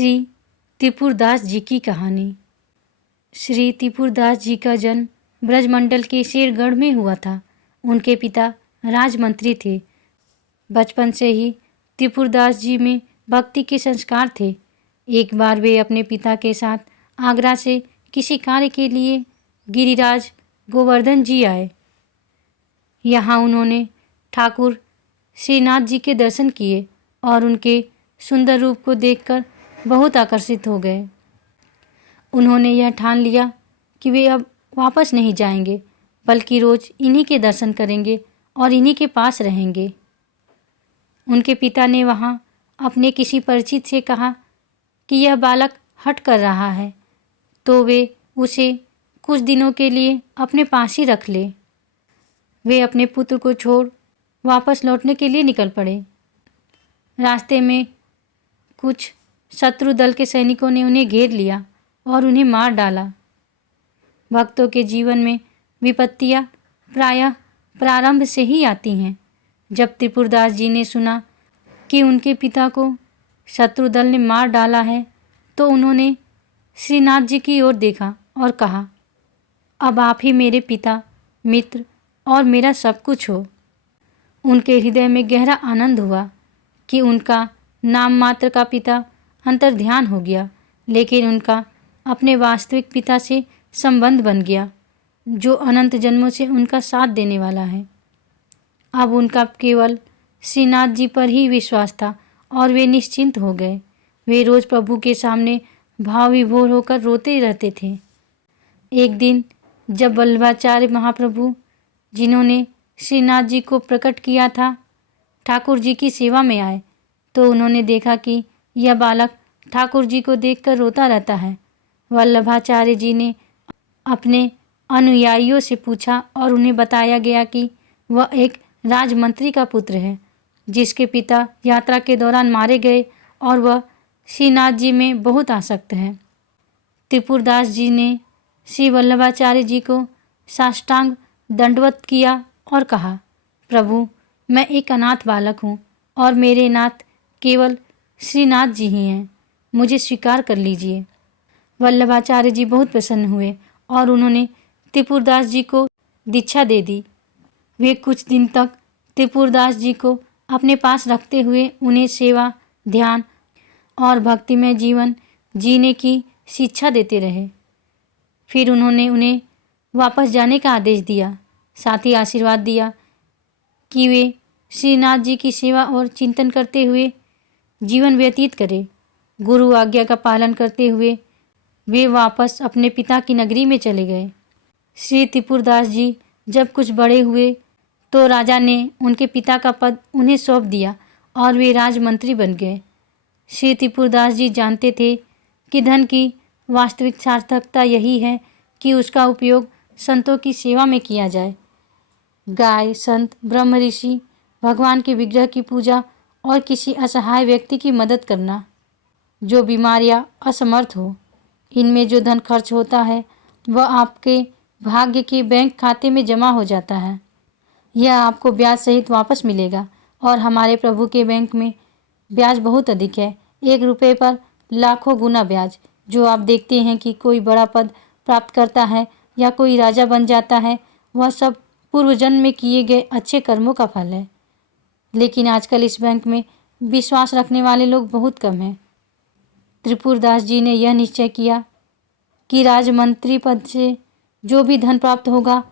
श्री त्रिपुरदास जी की कहानी। श्री त्रिपुरदास जी का जन्म ब्रजमंडल के शेरगढ़ में हुआ था। उनके पिता राजमंत्री थे। बचपन से ही त्रिपुरदास जी में भक्ति के संस्कार थे। एक बार वे अपने पिता के साथ आगरा से किसी कार्य के लिए गिरिराज गोवर्धन जी आए। यहाँ उन्होंने ठाकुर श्रीनाथ जी के दर्शन किए और उनके सुंदर रूप को देखकर बहुत आकर्षित हो गए। उन्होंने यह ठान लिया कि वे अब वापस नहीं जाएंगे, बल्कि रोज इन्हीं के दर्शन करेंगे और इन्हीं के पास रहेंगे। उनके पिता ने वहाँ अपने किसी परिचित से कहा कि यह बालक हठ कर रहा है, तो वे उसे कुछ दिनों के लिए अपने पास ही रख ले। वे अपने पुत्र को छोड़ वापस लौटने के लिए निकल पड़े। रास्ते में कुछ शत्रु दल के सैनिकों ने उन्हें घेर लिया और उन्हें मार डाला। भक्तों के जीवन में विपत्तियां प्रायः प्रारंभ से ही आती हैं। जब त्रिपुरदास जी ने सुना कि उनके पिता को शत्रु दल ने मार डाला है, तो उन्होंने श्रीनाथ जी की ओर देखा और कहा, अब आप ही मेरे पिता, मित्र और मेरा सब कुछ हो। उनके हृदय में गहरा आनंद हुआ कि उनका नाम मात्र का पिता अंतर्ध्यान हो गया, लेकिन उनका अपने वास्तविक पिता से संबंध बन गया, जो अनंत जन्मों से उनका साथ देने वाला है। अब उनका केवल श्रीनाथ जी पर ही विश्वास था और वे निश्चिंत हो गए। वे रोज प्रभु के सामने भाव विभोर होकर रोते रहते थे। एक दिन जब वल्लभाचार्य महाप्रभु, जिन्होंने श्रीनाथ जी को प्रकट किया था, ठाकुर जी की सेवा में आए, तो उन्होंने देखा कि यह बालक ठाकुर जी को देखकर रोता रहता है। वल्लभाचार्य जी ने अपने अनुयायियों से पूछा और उन्हें बताया गया कि वह एक राजमंत्री का पुत्र है, जिसके पिता यात्रा के दौरान मारे गए और वह श्रीनाथ जी में बहुत आसक्त है। त्रिपुरदास जी ने श्री वल्लभाचार्य जी को साष्टांग दंडवत किया और कहा, प्रभु, मैं एक अनाथ बालक हूँ और मेरे नाथ केवल श्रीनाथ जी ही हैं, मुझे स्वीकार कर लीजिए। वल्लभाचार्य जी बहुत प्रसन्न हुए और उन्होंने त्रिपुरदास जी को दीक्षा दे दी। वे कुछ दिन तक त्रिपुरदास जी को अपने पास रखते हुए उन्हें सेवा, ध्यान और भक्तिमय जीवन जीने की शिक्षा देते रहे। फिर उन्होंने उन्हें वापस जाने का आदेश दिया, साथ ही आशीर्वाद दिया कि वे श्रीनाथ जी की सेवा और चिंतन करते हुए जीवन व्यतीत करें। गुरु आज्ञा का पालन करते हुए वे वापस अपने पिता की नगरी में चले गए। श्री त्रिपुरदास जी जब कुछ बड़े हुए तो राजा ने उनके पिता का पद उन्हें सौंप दिया और वे राजमंत्री बन गए। श्री त्रिपुरदास जी जानते थे कि धन की वास्तविक सार्थकता यही है कि उसका उपयोग संतों की सेवा में किया जाए। गाय, संत, ब्रह्म ऋषि, भगवान के विग्रह की पूजा और किसी असहाय व्यक्ति की मदद करना जो बीमार या असमर्थ हो। इनमें जो धन खर्च होता है वह आपके भाग्य के बैंक खाते में जमा हो जाता है। यह आपको ब्याज सहित वापस मिलेगा और हमारे प्रभु के बैंक में ब्याज बहुत अधिक है, 1 रुपये पर लाखों गुना ब्याज। जो आप देखते हैं कि कोई बड़ा पद प्राप्त करता है या कोई राजा बन जाता है, वह सब पूर्व जन्म में किए गए अच्छे कर्मों का फल है। लेकिन आजकल इस बैंक में विश्वास रखने वाले लोग बहुत कम हैं। त्रिपुरदास जी ने यह निश्चय किया कि राजमंत्री पद से जो भी धन प्राप्त होगा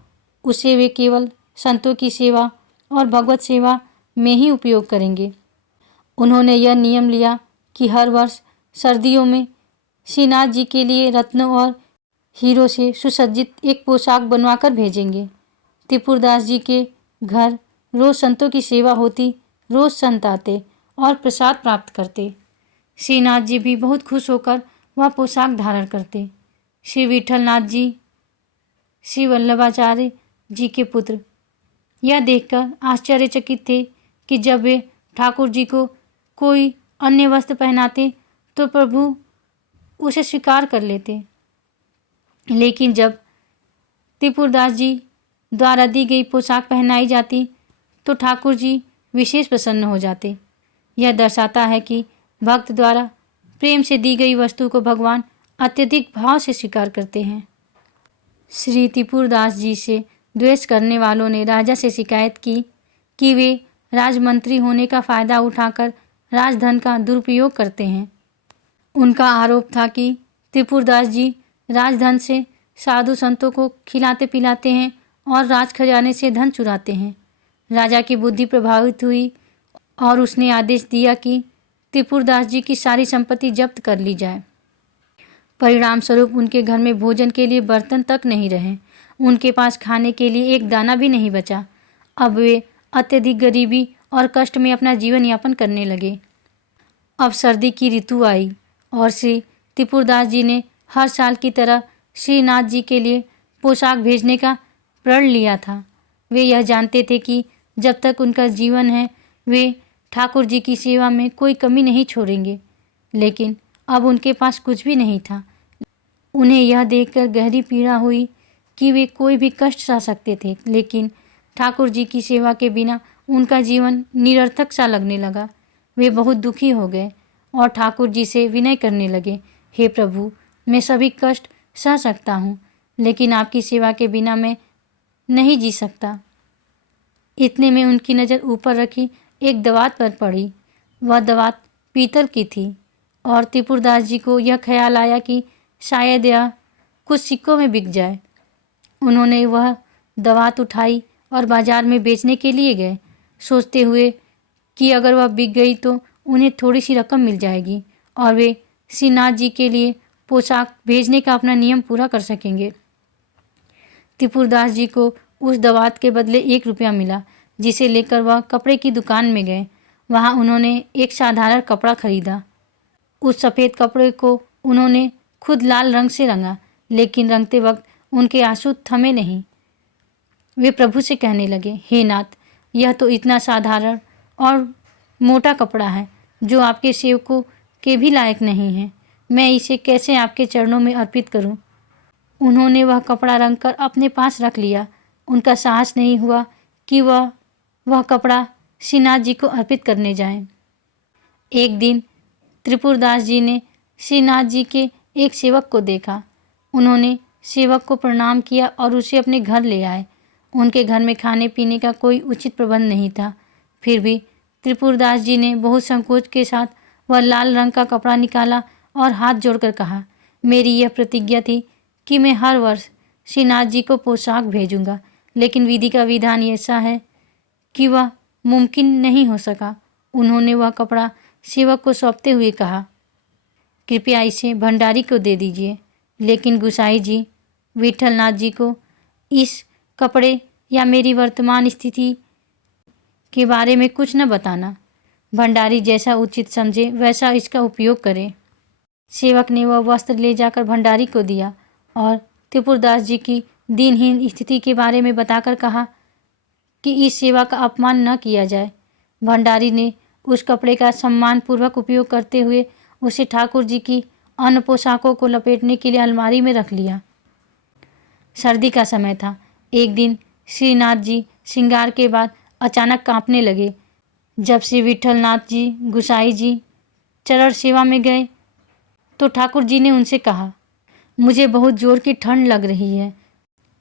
उसे वे केवल संतों की सेवा और भगवत सेवा में ही उपयोग करेंगे। उन्होंने यह नियम लिया कि हर वर्ष सर्दियों में श्रीनाथ जी के लिए रत्नों और हीरो से सुसज्जित एक पोशाक बनवाकर भेजेंगे। त्रिपुरदास जी के घर रोज संतों की सेवा होती, रोज संत आते और प्रसाद प्राप्त करते। श्रीनाथ जी भी बहुत खुश होकर वह पोशाक धारण करते। श्री विठलनाथ जी, श्री वल्लभाचार्य जी के पुत्र, यह देखकर आश्चर्यचकित थे कि जब वे ठाकुर जी को कोई अन्य वस्त्र पहनाते तो प्रभु उसे स्वीकार कर लेते, लेकिन जब त्रिपुरदास जी द्वारा दी गई पोशाक पहनाई जाती तो ठाकुर जी विशेष प्रसन्न हो जाते। यह दर्शाता है कि भक्त द्वारा प्रेम से दी गई वस्तु को भगवान अत्यधिक भाव से स्वीकार करते हैं। श्री त्रिपुरदास जी से द्वेष करने वालों ने राजा से शिकायत की कि वे राजमंत्री होने का फ़ायदा उठाकर राजधन का दुरुपयोग करते हैं। उनका आरोप था कि त्रिपुरदास जी राजधन से साधु संतों को खिलाते पिलाते हैं और राज खजाने से धन चुराते हैं। राजा की बुद्धि प्रभावित हुई और उसने आदेश दिया कि त्रिपुरदास जी की सारी संपत्ति जब्त कर ली जाए। परिणाम स्वरूप उनके घर में भोजन के लिए बर्तन तक नहीं रहे। उनके पास खाने के लिए एक दाना भी नहीं बचा। अब वे अत्यधिक गरीबी और कष्ट में अपना जीवन यापन करने लगे। अब सर्दी की ऋतु आई और श्री त्रिपुरदास जी ने हर साल की तरह श्रीनाथ जी के लिए पोशाक भेजने का प्रण लिया था। वे यह जानते थे कि जब तक उनका जीवन है वे ठाकुर जी की सेवा में कोई कमी नहीं छोड़ेंगे, लेकिन अब उनके पास कुछ भी नहीं था। उन्हें यह देखकर गहरी पीड़ा हुई कि वे कोई भी कष्ट सह सकते थे, लेकिन ठाकुर जी की सेवा के बिना उनका जीवन निरर्थक सा लगने लगा। वे बहुत दुखी हो गए और ठाकुर जी से विनय करने लगे, हे प्रभु, मैं सभी कष्ट सह सकता हूँ, लेकिन आपकी सेवा के बिना मैं नहीं जी सकता। इतने में उनकी नज़र ऊपर रखी एक दवात पर पड़ी। वह दवात पीतल की थी और त्रिपुरदास जी को यह ख्याल आया कि शायद यह कुछ सिक्कों में बिक जाए। उन्होंने वह दवात उठाई और बाजार में बेचने के लिए गए, सोचते हुए कि अगर वह बिक गई तो उन्हें थोड़ी सी रकम मिल जाएगी और वे श्रीनाथ जी के लिए पोशाक भेजने का अपना नियम पूरा कर सकेंगे। त्रिपुरदास जी को उस दवात के बदले 1 रुपया मिला, जिसे लेकर वह कपड़े की दुकान में गए। वहाँ उन्होंने एक साधारण कपड़ा खरीदा। उस सफ़ेद कपड़े को उन्होंने खुद लाल रंग से रंगा, लेकिन रंगते वक्त उनके आंसू थमे नहीं। वे प्रभु से कहने लगे, हे नाथ, यह तो इतना साधारण और मोटा कपड़ा है जो आपके सेवकों के भी लायक नहीं है। मैं इसे कैसे आपके चरणों में अर्पित करूं? उन्होंने वह कपड़ा रंगकर अपने पास रख लिया। उनका साहस नहीं हुआ कि वह कपड़ा श्रीनाथ जी को अर्पित करने जाएं। एक दिन त्रिपुरदास जी ने श्रीनाथ जी के एक सेवक को देखा। उन्होंने सेवक को प्रणाम किया और उसे अपने घर ले आए। उनके घर में खाने पीने का कोई उचित प्रबंध नहीं था। फिर भी त्रिपुरदास जी ने बहुत संकोच के साथ वह लाल रंग का कपड़ा निकाला और हाथ जोड़कर कहा, मेरी यह प्रतिज्ञा थी कि मैं हर वर्ष श्रीनाथ जी को पोशाक भेजूंगा, लेकिन विधि का विधान ऐसा है कि वह मुमकिन नहीं हो सका। उन्होंने वह कपड़ा सेवक को सौंपते हुए कहा, कृपया इसे भंडारी को दे दीजिए, लेकिन गुसाई जी, विठलनाथ जी को इस कपड़े या मेरी वर्तमान स्थिति के बारे में कुछ न बताना। भंडारी जैसा उचित समझे वैसा इसका उपयोग करे। सेवक ने वह वस्त्र ले जाकर भंडारी को दिया और त्रिपुरदास जी की दीनहीन स्थिति के बारे में बताकर कहा कि इस सेवा का अपमान न किया जाए। भंडारी ने उस कपड़े का सम्मानपूर्वक उपयोग करते हुए उसे ठाकुर जी की अन्य पोशाकों को लपेटने के लिए अलमारी में रख लिया। सर्दी का समय था। एक दिन श्रीनाथ जी श्रृंगार के बाद अचानक कांपने लगे। जब श्री विठलनाथ जी गुसाई जी चरण सेवा में गए तो ठाकुर जी ने उनसे कहा, मुझे बहुत जोर की ठंड लग रही है।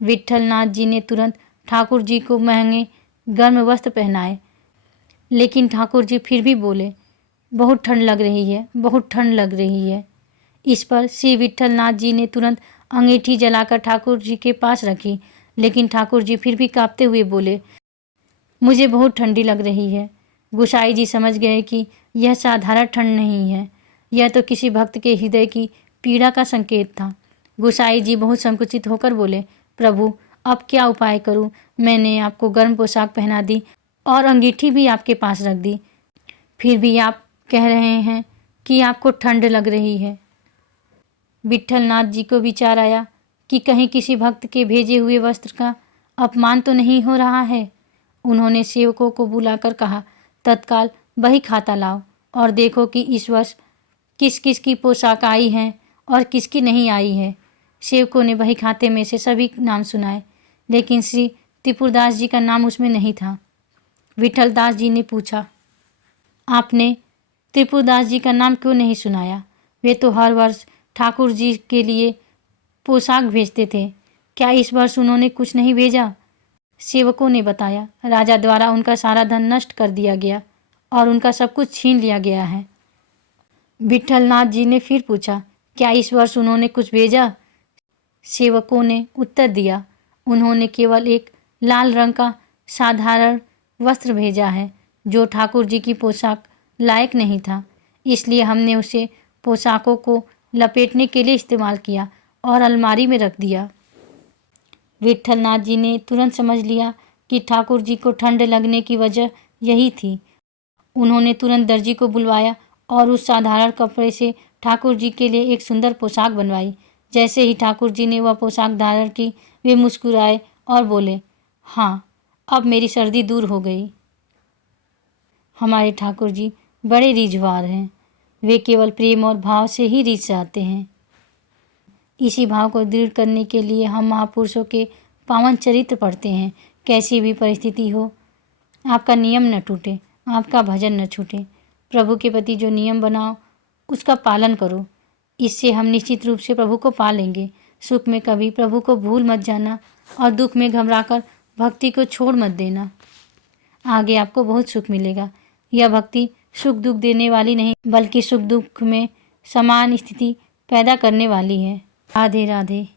विठलनाथ जी ने तुरंत ठाकुर जी को महंगे गर्म वस्त्र पहनाए, लेकिन ठाकुर जी फिर भी बोले, बहुत ठंड लग रही है, बहुत ठंड लग रही है। इस पर श्री विठलनाथ जी ने तुरंत अंगीठी जलाकर ठाकुर जी के पास रखी, लेकिन ठाकुर जी फिर भी कांपते हुए बोले, मुझे बहुत ठंडी लग रही है। गुसाई जी समझ गए कि यह साधारण ठंड नहीं है, यह तो किसी भक्त के हृदय की पीड़ा का संकेत था। गुसाई जी बहुत संकुचित होकर बोले, प्रभु, अब क्या उपाय करूं? मैंने आपको गर्म पोशाक पहना दी और अंगीठी भी आपके पास रख दी, फिर भी आप कह रहे हैं कि आपको ठंड लग रही है। विठलनाथ जी को विचार आया कि कहीं किसी भक्त के भेजे हुए वस्त्र का अपमान तो नहीं हो रहा है। उन्होंने सेवकों को बुलाकर कहा, तत्काल बही खाता लाओ और देखो कि इस वर्ष किस किस की पोशाक आई है और किसकी नहीं आई है। सेवकों ने बही खाते में से सभी नाम सुनाए, लेकिन श्री त्रिपुरदास जी का नाम उसमें नहीं था। विठलदास जी ने पूछा, आपने त्रिपुरदास जी का नाम क्यों नहीं सुनाया? वे तो हर वर्ष ठाकुर जी के लिए पोशाक भेजते थे। क्या इस वर्ष उन्होंने कुछ नहीं भेजा? सेवकों ने बताया, राजा द्वारा उनका सारा धन नष्ट कर दिया गया और उनका सब कुछ छीन लिया गया है। विट्ठलनाथ जी ने फिर पूछा, क्या इस वर्ष उन्होंने कुछ भेजा? सेवकों ने उत्तर दिया, उन्होंने केवल एक लाल रंग का साधारण वस्त्र भेजा है जो ठाकुर जी की पोशाक लायक नहीं था, इसलिए हमने उसे पोशाकों को लपेटने के लिए इस्तेमाल किया और अलमारी में रख दिया। विट्ठलनाथ जी ने तुरंत समझ लिया कि ठाकुर जी को ठंड लगने की वजह यही थी। उन्होंने तुरंत दर्जी को बुलवाया और उस साधारण कपड़े से ठाकुर जी के लिए एक सुंदर पोशाक बनवाई। जैसे ही ठाकुर जी ने वह पोशाक धारण की, वे मुस्कुराए और बोले, हाँ, अब मेरी सर्दी दूर हो गई। हमारे ठाकुर जी बड़े रीझवार हैं। वे केवल प्रेम और भाव से ही रीझ जाते हैं। इसी भाव को दृढ़ करने के लिए हम महापुरुषों के पावन चरित्र पढ़ते हैं। कैसी भी परिस्थिति हो, आपका नियम न टूटे, आपका भजन न छूटे। प्रभु के प्रति जो नियम बनाओ उसका पालन करो। इससे हम निश्चित रूप से प्रभु को पा लेंगे। सुख में कभी प्रभु को भूल मत जाना और दुख में घबराकर भक्ति को छोड़ मत देना। आगे आपको बहुत सुख मिलेगा। यह भक्ति सुख दुख देने वाली नहीं, बल्कि सुख दुख में समान स्थिति पैदा करने वाली है। राधे राधे।